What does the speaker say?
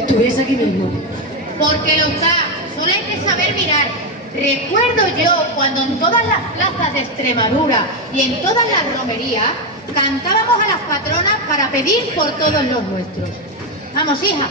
estuviese aquí mismo. Porque lo está, solo hay que saber mirar. Recuerdo yo cuando en todas las plazas de Extremadura y en todas las romerías cantábamos a las patronas para pedir por todos los nuestros. Vamos, hija,